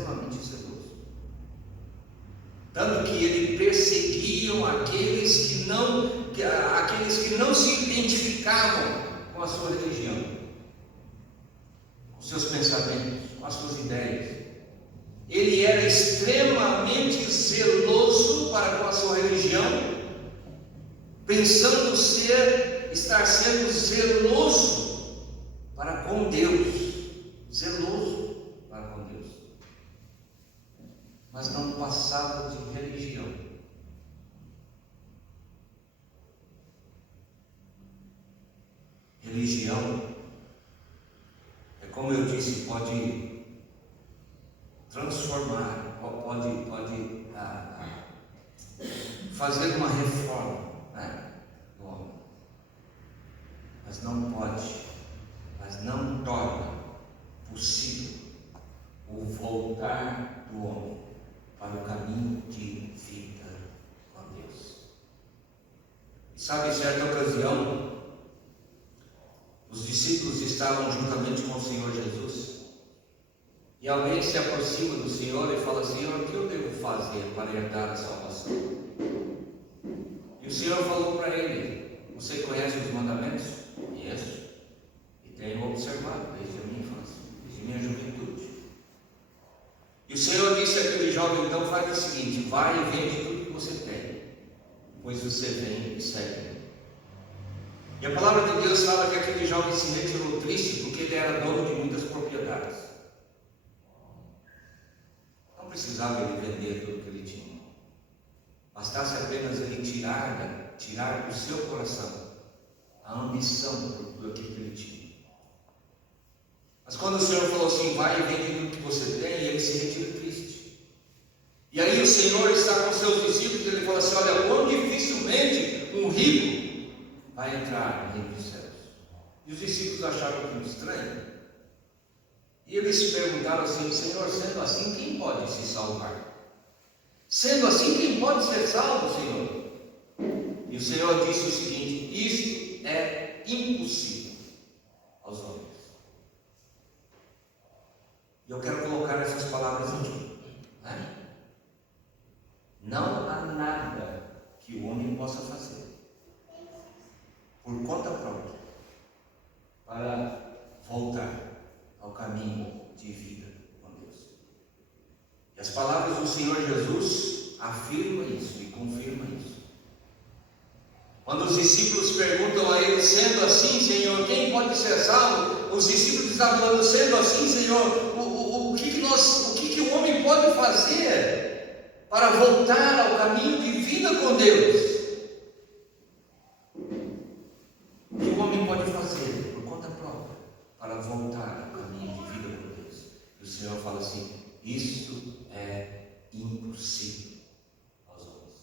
extremamente zeloso. Tanto que ele perseguiam aqueles que não se identificavam com a sua religião, com seus pensamentos, com as suas ideias. Ele era extremamente zeloso para com a sua religião, pensando estar sendo zeloso para com Deus, zeloso para com Deus, mas não passava de religião. Religião, como eu disse, pode transformar, pode fazer uma reforma, né, do homem, mas não torna possível o voltar do homem para o caminho de vida com Deus. E sabe, em certa ocasião, os discípulos estavam juntamente com o Senhor Jesus, e alguém se aproxima do Senhor e fala: Senhor, o que eu devo fazer para herdar a salvação? E o Senhor falou para ele: você conhece os mandamentos? Conheço, e tenho observado desde a minha infância, desde a minha juventude. E o Senhor disse àquele jovem: então faz o seguinte, vai e vende tudo que você tem, depois você vem e segue. E a palavra de Deus fala que aquele jovem se retirou triste porque ele era dono de muitas propriedades. Não precisava ele vender tudo que ele tinha, bastasse apenas ele tirar do seu coração a ambição por tudo aquilo que ele tinha. Mas quando o Senhor falou assim: vai e vende tudo que você tem, ele se retira triste. E aí o Senhor está com seus discípulos e ele fala assim: olha, quão dificilmente um rico vai entrar no reino dos céus. E os discípulos acharam aquilo estranho. E eles perguntaram assim: Senhor, sendo assim, quem pode se salvar? Sendo assim, quem pode ser salvo, Senhor? E o Senhor disse o seguinte: isto é impossível aos homens. E eu quero colocar essas palavras aqui, né? Não há nada que o homem possa fazer por conta própria para voltar ao caminho de vida com Deus. E as palavras do Senhor Jesus afirmam isso e confirmam isso. Quando os discípulos perguntam a ele: sendo assim, Senhor, quem pode ser salvo? Os discípulos estavam falando: sendo assim, Senhor, o que o homem pode fazer para voltar ao caminho de vida com Deus? O que o homem pode fazer por conta própria para voltar ao caminho de vida com Deus? E o Senhor fala assim: isso é impossível aos homens.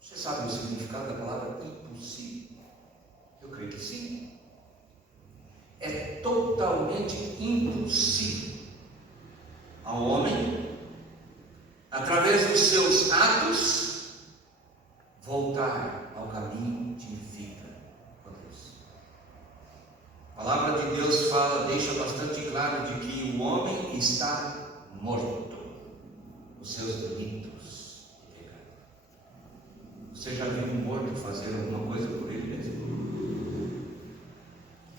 Você sabe o significado da palavra impossível? Eu creio que sim. É totalmente impossível ao homem, através dos seus atos, voltar ao caminho de vida com Deus. A palavra de Deus deixa bastante claro de que o homem está morto nos seus delitos de pecado. Você já viu um morto fazer alguma coisa por ele mesmo?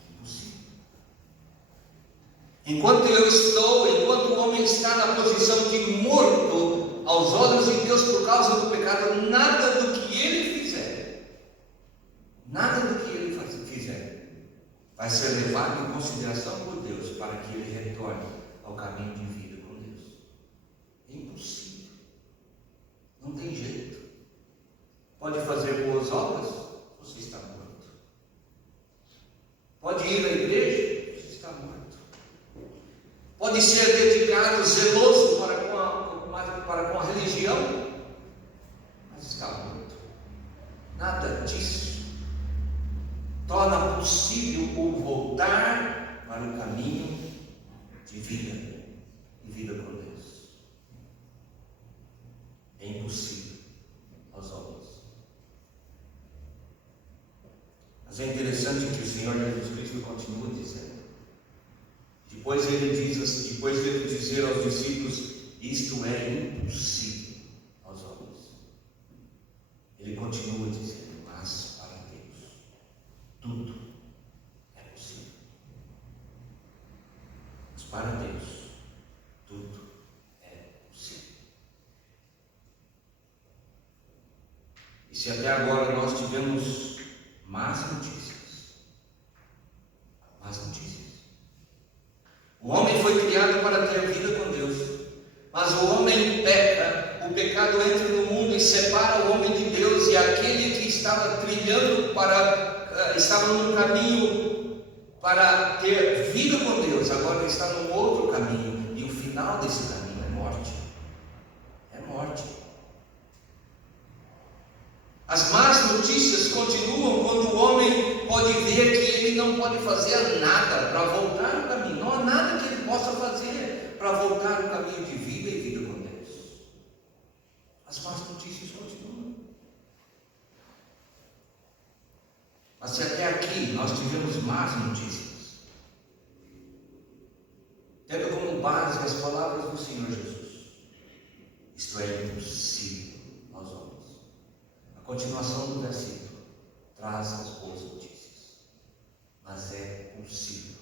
Impossível. Enquanto o homem está na posição de morto aos olhos de Deus por causa do pecado, nada do que ele fizer vai ser levado em consideração por Deus para que ele retorne ao caminho de vida com Deus. É impossível. Não tem jeito. Pode fazer boas obras, você está morto. Pode ir à igreja, você está morto. Pode ser dedicado, zeloso para com a religião, mas está morto. Nada disso torna possível o voltar para o caminho de vida e vida com Deus. É impossível aos homens. Mas é interessante que o Senhor Jesus Cristo continua dizendo: depois dele dizer aos discípulos: isto é impossível aos homens, ele continua dizendo: mas para Deus tudo é possível. Mas para Deus tudo é possível. E se até agora nós tivemos más notícias, o homem foi criado para ter vida com Deus, mas o homem peca, o pecado entra no mundo e separa o homem de Deus, e aquele que estava estava num caminho para ter vida com Deus, agora está num outro caminho, e o final desse caminho é morte. É morte. As más notícias continuam quando o homem pode ver que ele não pode fazer nada para voltar ao caminho. Não há nada que ele possa fazer para voltar ao caminho de vida e vida com Deus. As más notícias continuam. Mas se até aqui nós tivemos más notícias, tendo como base as palavras do Senhor Jesus, isto é impossível aos homens. A continuação do versículo traz as boas notícias. Mas é possível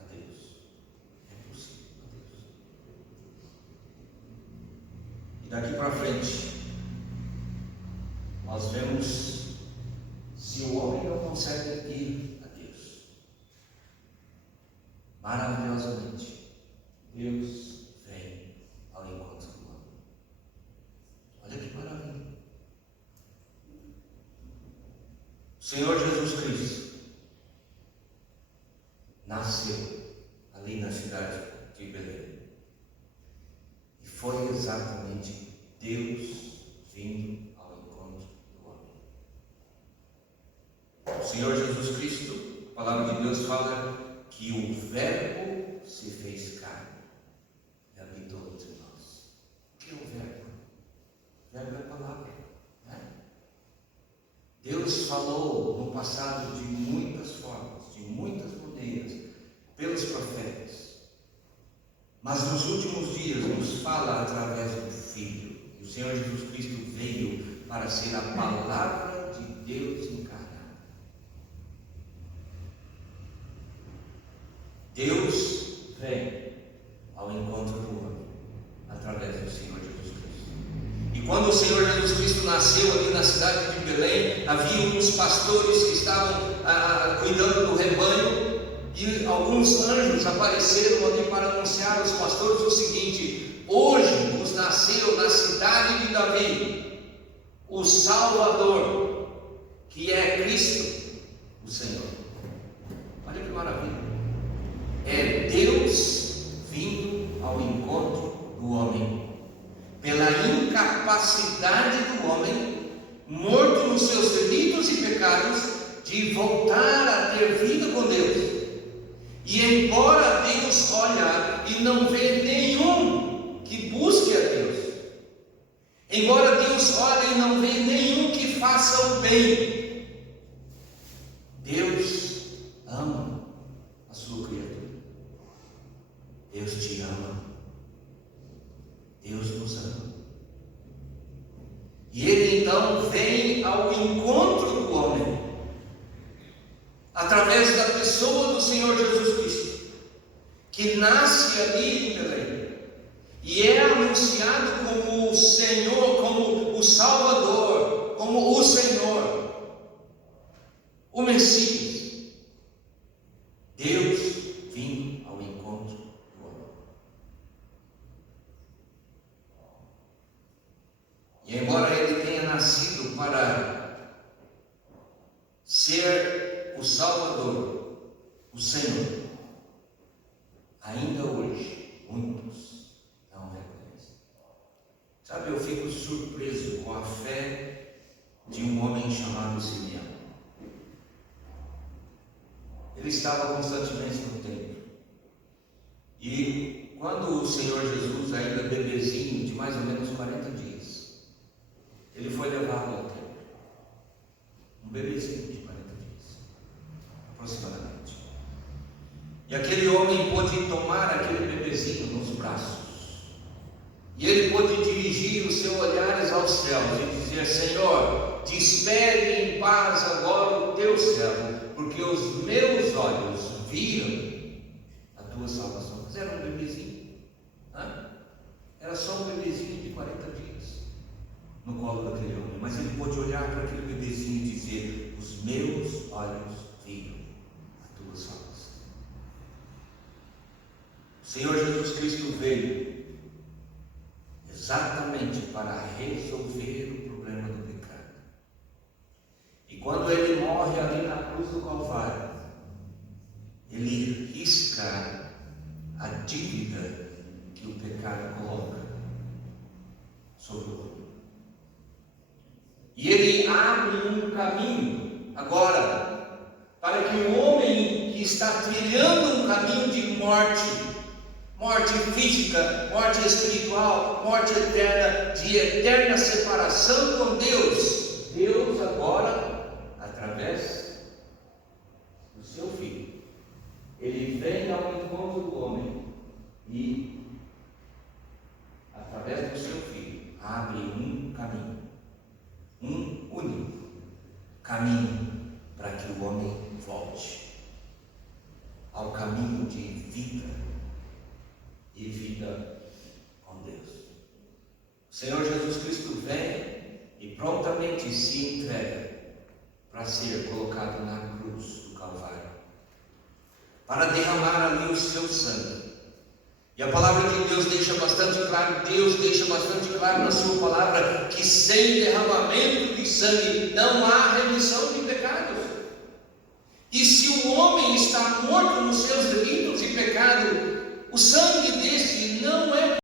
a Deus. É possível a Deus. E daqui para frente, nós vemos, se o homem não consegue ir a Deus, maravilhosamente, Deus vem ao encontro do homem. Olha que maravilha. O Senhor Jesus Cristo nasceu ali na cidade de Belém, e foi exatamente Deus vindo ao encontro do homem. O Senhor Jesus Cristo, a palavra de Deus fala que o Verbo se fez carne e habitou entre nós. O que é o Verbo? O Verbo é a palavra, né? Deus falou no passado de muitas formas, de muitas maneiras, pelos profetas, mas nos últimos dias nos fala através do Filho. E o Senhor Jesus Cristo veio para ser a palavra de Deus encarnada. Deus vem ao encontro do homem através do Senhor Jesus Cristo. E quando o Senhor Jesus Cristo nasceu ali na cidade de Belém, havia uns pastores que estavam cuidando do rebanho, e alguns anjos apareceram ali para anunciar aos pastores o seguinte: hoje nos nasceu na cidade de Davi o Salvador, que é Cristo, o Senhor. Olha que maravilha! É Deus vindo ao encontro do homem, pela incapacidade do homem, morto nos seus delitos e pecados, de voltar a ter vida com Deus. E embora Deus olha e não vê nenhum que busque a Deus, embora Deus olhe e não vê nenhum que faça o bem, Deus ama a sua criatura. Deus te ama. Deus nos ama. E Ele então vem ao encontro do homem, através da pessoa do Senhor Jesus Cristo, que nasce ali em Belém, e é anunciado como o Senhor, como o Salvador, como o Senhor, o Messias. Deus vindo ao encontro do homem. E embora Ele tenha nascido para ser o Salvador, o Senhor, ainda hoje muitos não reconhecem. Sabe, eu fico surpreso com a fé de um homem chamado Simeão. Ele estava constantemente no templo, e quando o Senhor Jesus, ainda bebezinho de mais ou menos 40 dias, ele foi levado ao templo. Um bebezinho de 40 dias aproximadamente. E aquele homem pôde braços. E ele pôde dirigir os seus olhares aos céus e dizer: Senhor, despegue em paz agora o teu servo, porque os meus olhos viram a tua salvação. Mas era um bebezinho, era só um bebezinho de 40 dias no colo daquele homem, mas ele pôde olhar para aquele bebezinho e dizer: os meus olhos viram a tua salvação. O Senhor Jesus Cristo veio exatamente para resolver o problema do pecado. E quando ele morre ali na cruz do Calvário, ele risca a dívida que o pecado coloca sobre o homem. E ele abre um caminho agora para que o homem que está trilhando um caminho de morte física, morte espiritual, morte eterna, de eterna separação com Deus, Deus agora, através do seu Filho, ele vem ao encontro do homem e, através do seu Filho, abre um caminho, um único caminho para que o homem volte ao caminho de vida e vida com Deus. O Senhor Jesus Cristo vem e prontamente se entrega para ser colocado na cruz do Calvário, para derramar ali o seu sangue. E a palavra de Deus deixa bastante claro, na sua palavra, que sem derramamento de sangue não há remissão de pecados. E se o homem está morto nos seus delitos e pecados, o sangue desse não é